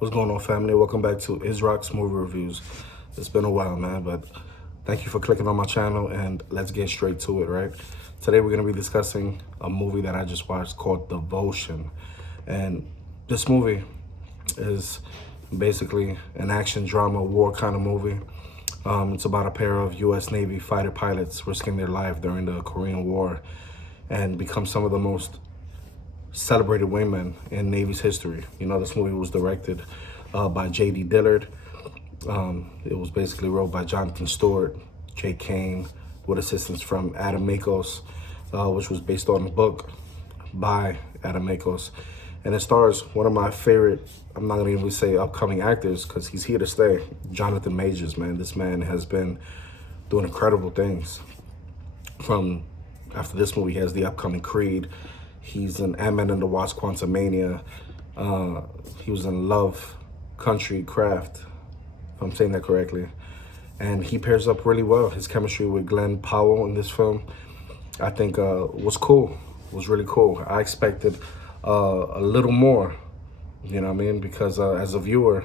What's going on, family? Welcome back to Rock's Movie Reviews. It's been a while, man, but thank you for clicking on my channel, and let's get straight to it, right? Today, we're going to be discussing a movie that I just watched called Devotion. And this movie is basically an action drama war kind of movie. It's about a pair of U.S. Navy fighter pilots risking their life during the Korean War and become some of the most celebrated wingmen in Navy's history. You know, this movie was directed by J.D. Dillard. It was basically wrote by Johnathan Stewart, Jay Kane, with assistance from Adam Makos, which was based on a book by Adam Makos. And it stars one of my favorite, I'm not gonna even say upcoming actors, because he's here to stay, Johnathan Majors, man. This man has been doing incredible things. From after this movie, he has the upcoming Creed. He's an Ant-Man and the Wasp: Quantumania. He was in Love, Country, Craft, if I'm saying that correctly. And he pairs up really well. His chemistry with Glenn Powell in this film, I think, was cool. Was really cool. I expected a little more, you know what I mean? Because as a viewer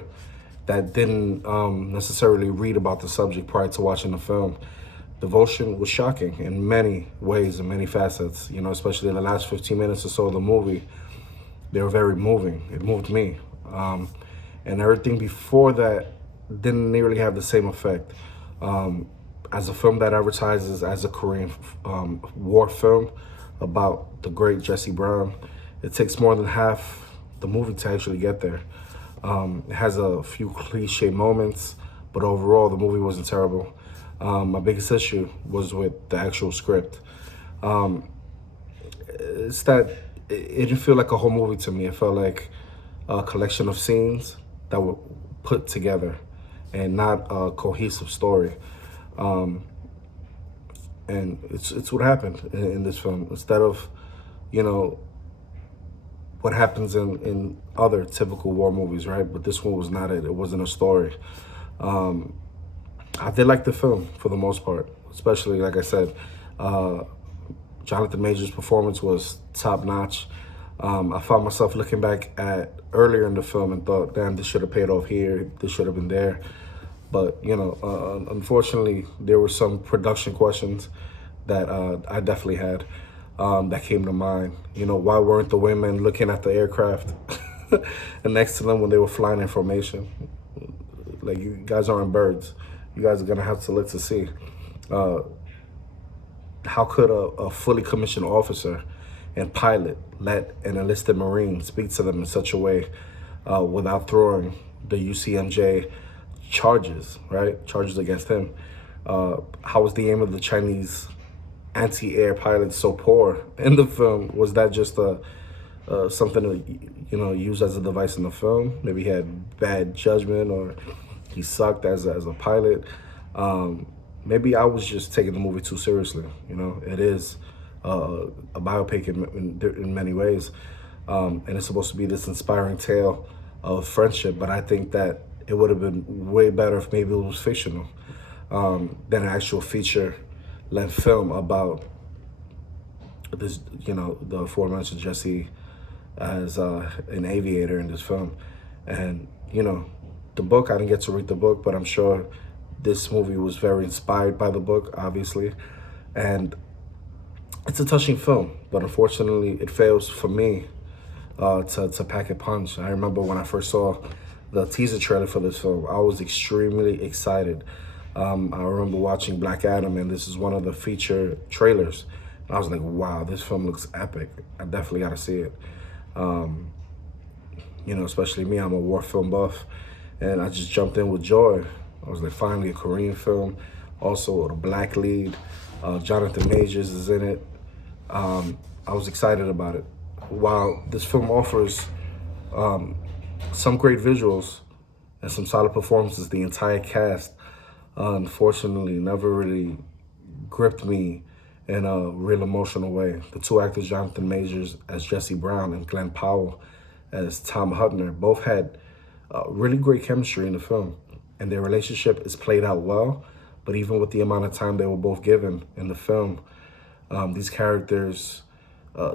that didn't necessarily read about the subject prior to watching the film, Devotion was shocking in many ways and many facets, you know, especially in the last 15 minutes or so of the movie. They were very moving. It moved me. And everything before that didn't nearly have the same effect. As a film that advertises as a Korean war film about the great Jesse Brown, it takes more than half the movie to actually get there. It has a few cliche moments, but overall the movie wasn't terrible. My biggest issue was with the actual script. It's that it didn't feel like a whole movie to me. It felt like a collection of scenes that were put together and not a cohesive story. And it's what happened in this film. Instead of, you know, what happens in other typical war movies, right? But this one was not it. It wasn't a story. I did like the film for the most part, especially, like I said, Johnathan Majors' performance was top notch. I found myself looking back at earlier in the film and thought, damn, this should have paid off here. This should have been there. But, you know, unfortunately, there were some production questions that I definitely had that came to mind. You know, why weren't the women looking at the aircraft and next to them when they were flying in formation? Like, you guys aren't birds. You guys are going to have to look to see. How could a fully commissioned officer and pilot let an enlisted Marine speak to them in such a way without throwing the UCMJ charges, right? Charges against him. How was the aim of the Chinese anti-air pilot so poor in the film? Was that just something to, you know, use as a device in the film? Maybe he had bad judgment, or he sucked as a pilot. Maybe I was just taking the movie too seriously. You know, it is a biopic in many ways, and it's supposed to be this inspiring tale of friendship. But I think that it would have been way better if maybe it was fictional than an actual feature-length film about this. You know, the aforementioned Jesse as an aviator in this film, and you know, the book. I didn't get to read the book, but I'm sure this movie was very inspired by the book, obviously. And it's a touching film, but unfortunately it fails for me to pack a punch. I remember when I first saw the teaser trailer for this film, I was extremely excited. I remember watching Black Adam, and this is one of the feature trailers. I was like, wow, this film looks epic. I definitely got to see it. You know, especially me, I'm a war film buff, and I just jumped in with joy. I was like, finally a Korean film, also with a black lead. Johnathan Majors is in it. I was excited about it. While this film offers some great visuals and some solid performances, the entire cast, unfortunately, never really gripped me in a real emotional way. The two actors, Johnathan Majors as Jesse Brown and Glenn Powell as Tom Hutner, both had really great chemistry in the film. And their relationship is played out well, but even with the amount of time they were both given in the film, these characters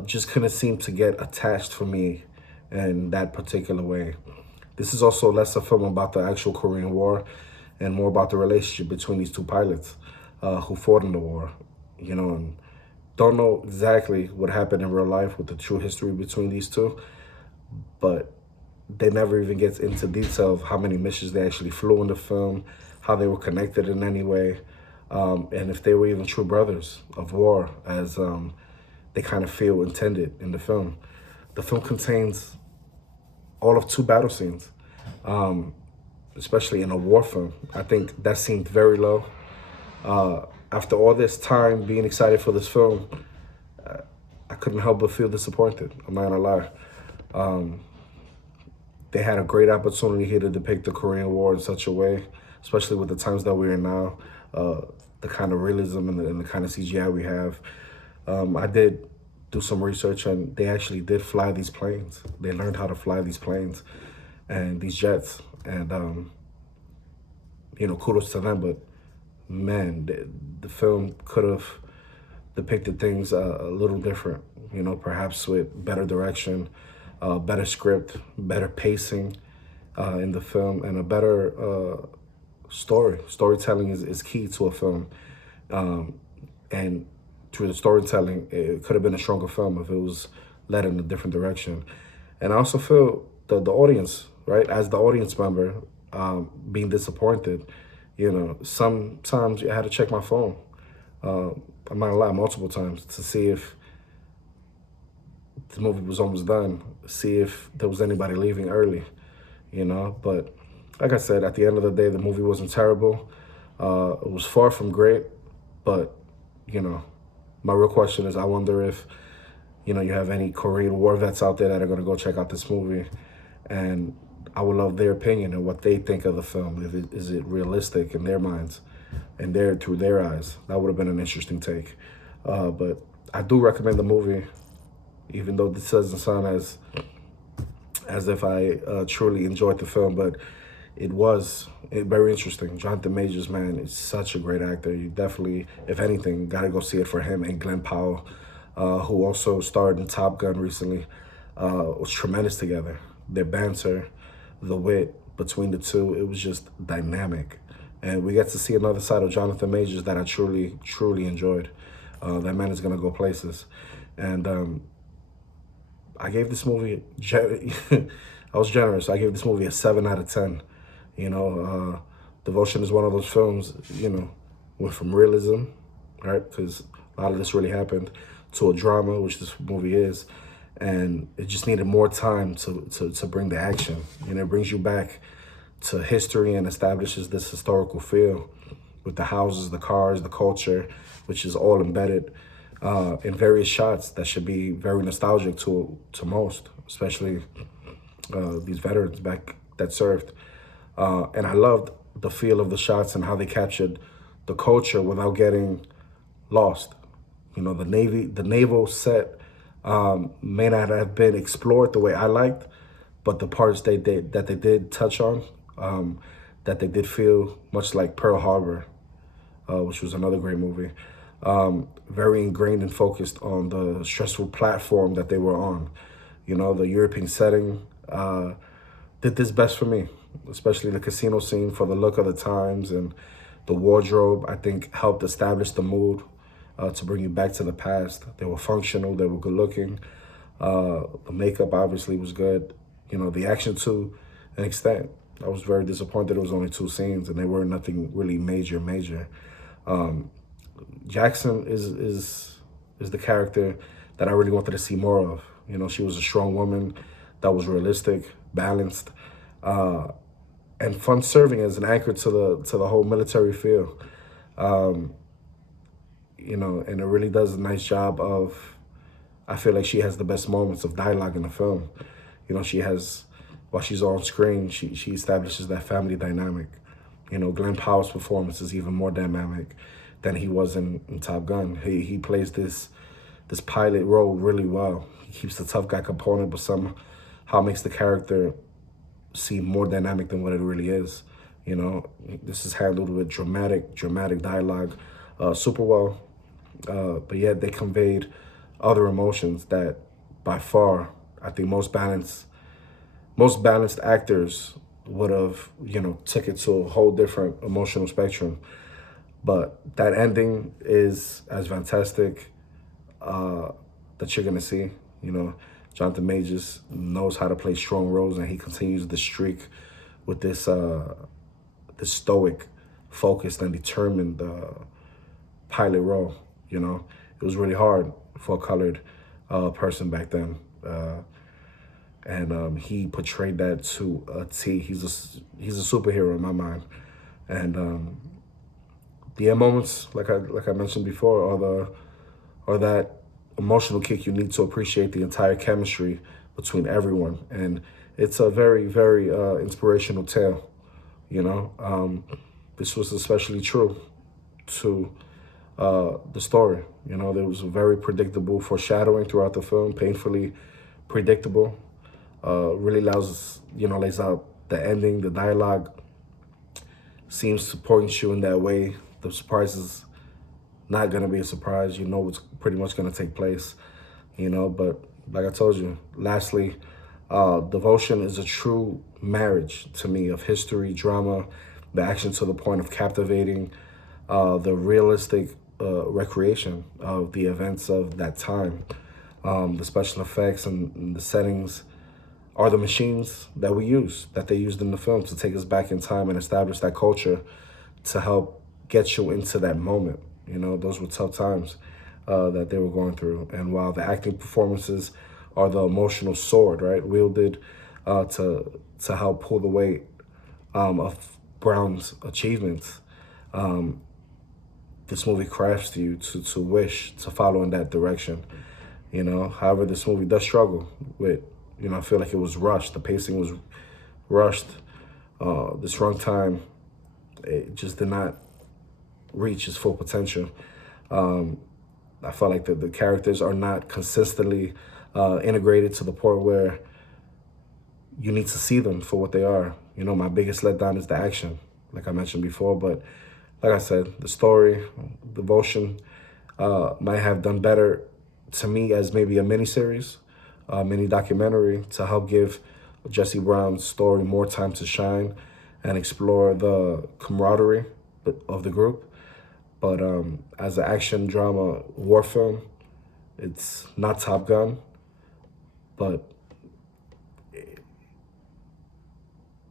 just couldn't seem to get attached for me in that particular way. This is also less a film about the actual Korean War and more about the relationship between these two pilots who fought in the war, and don't know exactly what happened in real life with the true history between these two, but they never even get into detail of how many missions they actually flew in the film, how they were connected in any way, and if they were even true brothers of war, as they kind of feel intended in the film. The film contains all of 2 battle scenes, especially in a war film. I think that seemed very low. After all this time being excited for this film, I couldn't help but feel disappointed. I'm not gonna lie. They had a great opportunity here to depict the Korean War in such a way, especially with the times that we're in now, the kind of realism and the kind of CGI we have. I did do some research, and they actually did fly these planes. They learned how to fly these planes and these jets, and kudos to them. But man, the film could have depicted things a little different. Perhaps with better direction, better script, better pacing in the film, and a better story. Storytelling is key to a film, and through the storytelling, it could have been a stronger film if it was led in a different direction. And I also feel the audience, right, as the audience member, being disappointed. Sometimes I had to check my phone. I'm not gonna lie, multiple times to see if the movie was almost done, see if there was anybody leaving early, But like I said, at the end of the day, the movie wasn't terrible. It was far from great, but, my real question is, I wonder if, you have any Korean War vets out there that are going to go check out this movie. And I would love their opinion and what they think of the film. Is it realistic in their minds and through their eyes? That would have been an interesting take. But I do recommend the movie, even though this doesn't sound as if I truly enjoyed the film, but it was very interesting. Johnathan Majors, man, is such a great actor. You definitely, if anything, got to go see it for him. And Glenn Powell, who also starred in Top Gun recently, was tremendous together. Their banter, the wit between the two, it was just dynamic. And we get to see another side of Johnathan Majors that I truly, truly enjoyed. That man is going to go places. And I gave this movie, I was generous. I gave this movie a 7 out of 10. Devotion is one of those films, went from realism, right? Because a lot of this really happened, to a drama, which this movie is. And it just needed more time to bring the action. It brings you back to history and establishes this historical feel with the houses, the cars, the culture, which is all embedded in various shots that should be very nostalgic to most, especially these veterans back that served. And I loved the feel of the shots and how they captured the culture without getting lost. The naval set may not have been explored the way I liked, but the parts that they did touch on, that they did feel much like Pearl Harbor, which was another great movie. Very ingrained and focused on the stressful platform that they were on. The European setting did this best for me, especially the casino scene, for the look of the times, and the wardrobe, I think, helped establish the mood to bring you back to the past. They were functional, they were good looking. The makeup obviously was good. The action to an extent. I was very disappointed it was only 2 scenes and they were nothing really major. Jackson is the character that I really wanted to see more of. She was a strong woman that was realistic, balanced, and fun serving as an anchor to the whole military feel. And it really does a nice job of, I feel like she has the best moments of dialogue in the film. She has, while she's on screen, she establishes that family dynamic. Glenn Powell's performance is even more dynamic than he was in Top Gun. He plays this pilot role really well. He keeps the tough guy component, but somehow makes the character seem more dynamic than what it really is. This is handled with dramatic dialogue, super well. But yet they conveyed other emotions that, by far, I think most balance most balanced actors would have, took it to a whole different emotional spectrum. But that ending is as fantastic that you're gonna see. Jonathan Majors knows how to play strong roles, and he continues the streak with this stoic, focused, and determined pilot role. It was really hard for a colored person back then. And he portrayed that to a T. He's a superhero in my mind. And the end moments, like I mentioned before, are that emotional kick you need to appreciate the entire chemistry between everyone. And it's a very, very inspirational tale. This was especially true to the story. There was a very predictable foreshadowing throughout the film, painfully predictable. Really lays out the ending. The dialogue seems to point you in that way. The surprise is not going to be a surprise. You know what's pretty much going to take place, but like I told you, lastly, Devotion is a true marriage to me of history, drama, the action to the point of captivating, the realistic recreation of the events of that time. The special effects and the settings are the machines that they used in the film to take us back in time and establish that culture to help get you into that moment. Those were tough times that they were going through. And while the acting performances are the emotional sword, right, wielded to help pull the weight of Brown's achievements, this movie crafts you to wish to follow in that direction. However, this movie does struggle with, I feel like it was rushed. The pacing was rushed. This runtime, it just did not reach its full potential. I felt like the characters are not consistently integrated to the point where you need to see them for what they are. My biggest letdown is the action, like I mentioned before. But like I said, the story, Devotion, might have done better to me as maybe a miniseries, mini documentary to help give Jesse Brown's story more time to shine and explore the camaraderie of the group. But as an action drama war film, it's not Top Gun, but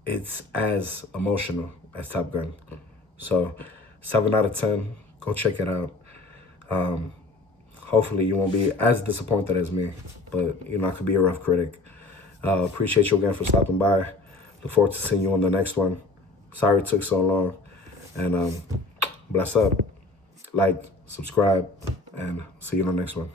it's as emotional as Top Gun. So 7 out of 10, go check it out. Hopefully you won't be as disappointed as me, but I could be a rough critic. Appreciate you again for stopping by. Look forward to seeing you on the next one. Sorry it took so long. And bless up. Like, subscribe, and see you on the next one.